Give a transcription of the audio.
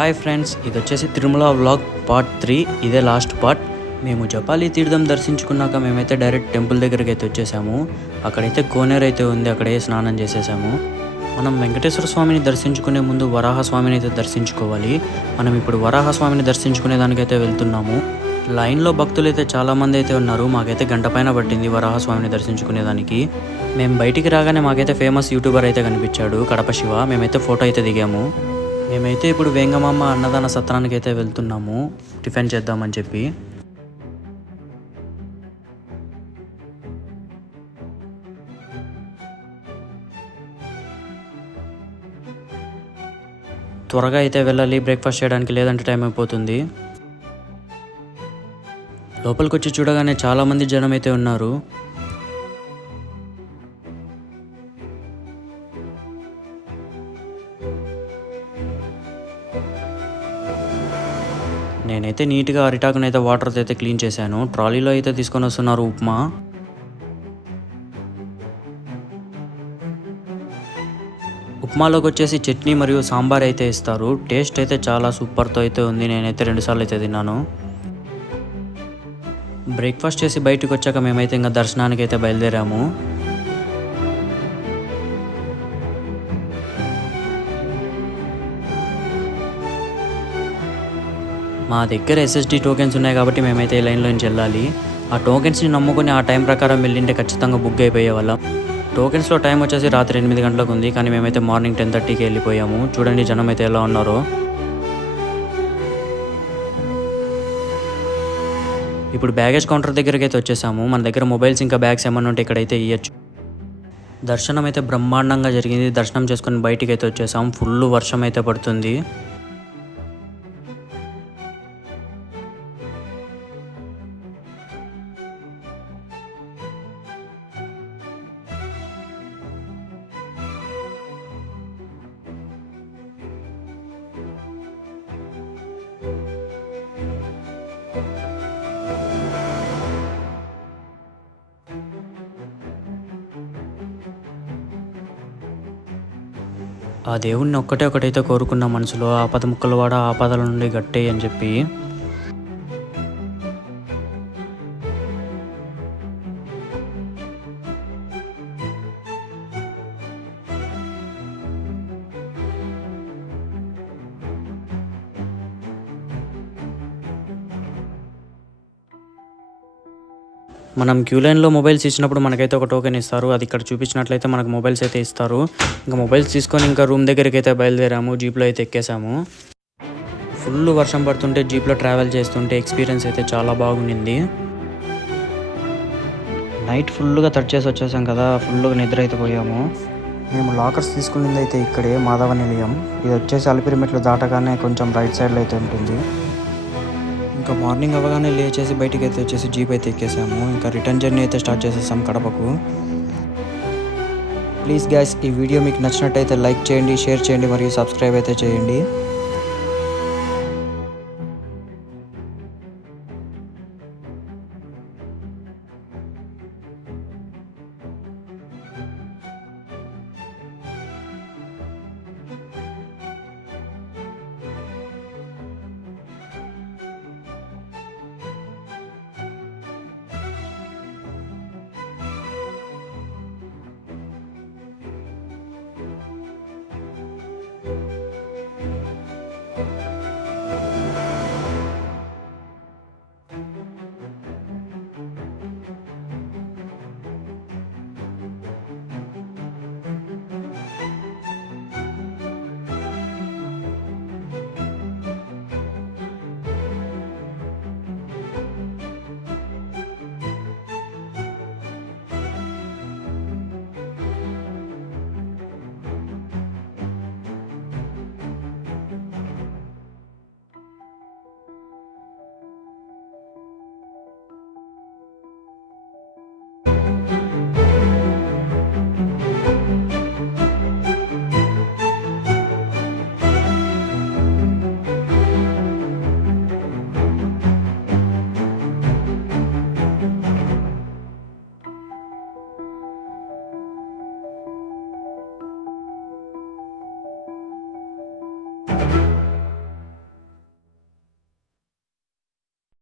Hi friends, ఇది వచ్చేసి Tirumala vlog part 3. ఇదే లాస్ట్ పార్ట్. మేము జపాలి తీర్థం దర్శించుకున్నాక మేమైతే డైరెక్ట్ టెంపుల్ దగ్గరికి అయితే వచ్చేసాము. అక్కడైతే కోనేరు అయితే ఉంది, అక్కడే స్నానం చేసేసాము. మనం వెంకటేశ్వర స్వామిని దర్శించుకునే ముందు వరాహ స్వామిని అయితే దర్శించుకోవాలి. మనం ఇప్పుడు వరాహ స్వామిని దర్శించుకునే దానికైతే వెళ్తున్నాము. లైన్లో భక్తులు అయితే చాలామంది అయితే ఉన్నారు. మాకైతే గంట పైన పట్టింది వరాహ స్వామిని దర్శించుకునేదానికి. మేము బయటికి రాగానే మాకైతే ఫేమస్ యూట్యూబర్ అయితే కనిపించాడు, కడప శివ. మేమైతే ఫోటో అయితే దిగాము. మేమైతే ఇప్పుడు వేంగమామ అన్నదాన సత్రానికి అయితే వెళ్తున్నాము, టిఫిన్ చేద్దామని చెప్పి. త్వరగా అయితే వెళ్ళాలి బ్రేక్ఫాస్ట్ చేయడానికి, లేదంటే టైం అయిపోతుంది. లోపలికి వచ్చి చూడగానే చాలామంది జనం అయితే ఉన్నారు. నేనైతే నీట్గా అరిటాకునైతే వాటర్తో అయితే క్లీన్ చేశాను. ట్రాలీలో అయితే తీసుకొని వస్తున్నారు ఉప్మా. ఉప్మాలోకి వచ్చేసి చట్నీ మరియు సాంబార్ అయితే ఇస్తారు. టేస్ట్ అయితే చాలా సూపర్తో అయితే ఉంది. నేనైతే 2 సార్లు అయితే తిన్నాను. బ్రేక్ఫాస్ట్ చేసి బయటకు వచ్చాక మేమైతే ఇంకా దర్శనానికి అయితే బయలుదేరాము. మా దగ్గర SSD టోకెన్స్ ఉన్నాయి కాబట్టి మేమైతే ఈ లైన్లో నుంచి వెళ్ళాలి. ఆ టోకెన్స్ని నమ్ముకుని ఆ టైం ప్రకారం వెళ్ళింటే ఖచ్చితంగా బుక్ అయిపోయే వాళ్ళం. టోకెన్స్లో టైం వచ్చేసి రాత్రి 8 గంటలకు ఉంది, కానీ మేమైతే మార్నింగ్ 10:30కి వెళ్ళిపోయాము. చూడండి జనం అయితే ఎలా ఉన్నారో. ఇప్పుడు బ్యాగేజ్ కౌంటర్ దగ్గరికి అయితే వచ్చేసాము. మన దగ్గర మొబైల్స్ ఇంకా బ్యాగ్స్ ఏమన్నా ఉంటే ఇక్కడైతే ఇవ్వచ్చు. దర్శనం అయితే బ్రహ్మాండంగా జరిగింది. దర్శనం చేసుకుని బయటికి అయితే వచ్చేసాం. ఫుల్ వర్షం అయితే పడుతుంది. ఆ దేవుణ్ణి ఒకటైతే కోరుకున్న మనసులో, ఆపద ముక్కలు వాడ ఆపదల నుండి గట్టే అని చెప్పి. మనం క్యూ లైన్లో మొబైల్స్ ఇచ్చినప్పుడు మనకైతే ఒక టోకెన్ ఇస్తారు. అది ఇక్కడ చూపించినట్లయితే మనకు మొబైల్స్ అయితే ఇస్తారు. ఇంకా మొబైల్స్ తీసుకొని ఇంకా రూమ్ దగ్గరికి అయితే బయలుదేరాము. జీప్లో అయితే ఎక్కేసాము. ఫుల్ వర్షం పడుతుంటే జీప్లో ట్రావెల్ చేస్తుంటే ఎక్స్పీరియన్స్ అయితే చాలా బాగుండింది. నైట్ ఫుల్గా తడిచేసి వచ్చేసాం కదా, ఫుల్గా నిద్ర అయితే పోయాము. మేము లాకర్స్ తీసుకునేది అయితే ఇక్కడే మాధవ నిలయం. ఇది వచ్చేసి అలిపిరి మెట్లు దాటగానే కొంచెం రైట్ సైడ్లో అయితే ఉంటుంది. ఇంకా మార్నింగ్ అవ్వగానే లేచేసి బయటికి అయితే వచ్చేసి జీప్ అయితే ఎక్కేసాము. ఇంకా రిటర్న్ జర్నీ అయితే స్టార్ట్ చేసేసాం కడపకు. ప్లీజ్ గైస్, ఈ వీడియో మీకు నచ్చినట్టయితే లైక్ చేయండి, షేర్ చేయండి మరియు సబ్స్క్రైబ్ అయితే చేయండి.